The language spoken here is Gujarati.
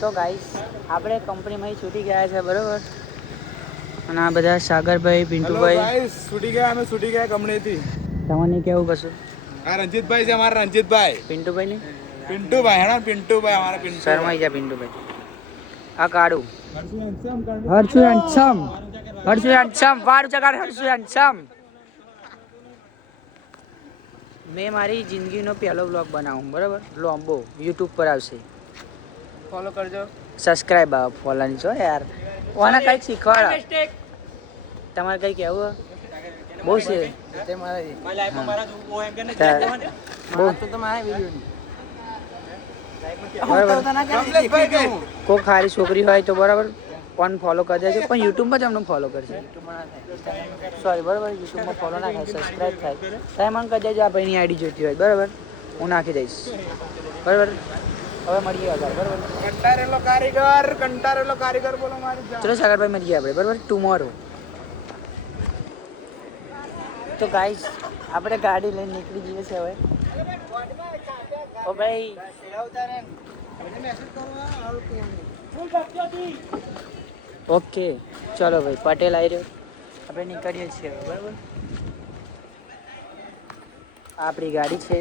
તો ગાઈસ આપણે કંપનીમાં છૂટી ગયા છે બરોબર. અને આ બધા સાગરભાઈ પિન્ટુભાઈ ગાઈસ છૂટી ગયા અમે છૂટી ગયા કંપનીથી. તમને કેવું કશું આ રંજીતભાઈ છે અમારા રંજીતભાઈ. પિન્ટુભાઈ ને પિન્ટુભાઈ હેણા પિન્ટુભાઈ અમારા પિન્ટુ. શર્માઈ ગયા પિન્ટુભાઈ. આ કાળું હર્ષુ હેન્ડસમ વાળું ચગાડ હર્ષુ હેન્ડસમ. મેં મારી જિંદગીનો પહેલો વ્લોગ બનાવું બરાબર. લોમ્બો યુટ્યુબ પર આવશે. ફોલો કરજો. સબસ્ક્રાઇબ ફોલોની છો યાર. ઓને કંઈક શીખવાડો. તમારે કંઈ કહેવું બહુ છે કોઈ ખારી છોકરી હોય તો બરાબર કોણ ફોલો કરી દેજો. પણ યુટ્યુબમાં જ અમને ફોલો કરશે. સોરી બરાબર. યુટ્યુબમાં ફોલો ના થાય સબસ્ક્રાઈબ થાય તમે મને કરી દેજો. આ ભાઈની આઈડી જોઈતી હોય બરાબર હું નાખી દઈશ બરાબર. હવે મળીએ આગળ બરાબર. કંટારેલો કારીગર બોલો મારી. ચલો સાગરભાઈ મળીએ આપણે બરાબર ટુમોરો. તો ગાઈસ આપણે ગાડી લઈને નીકળી જઈએ છીએ હવે. ઓ ભાઈ ઓકે ચલો ભાઈ પટેલ આવી રહ્યો. આપણે નીકળીએ છીએ બરાબર. આપણી ગાડી છે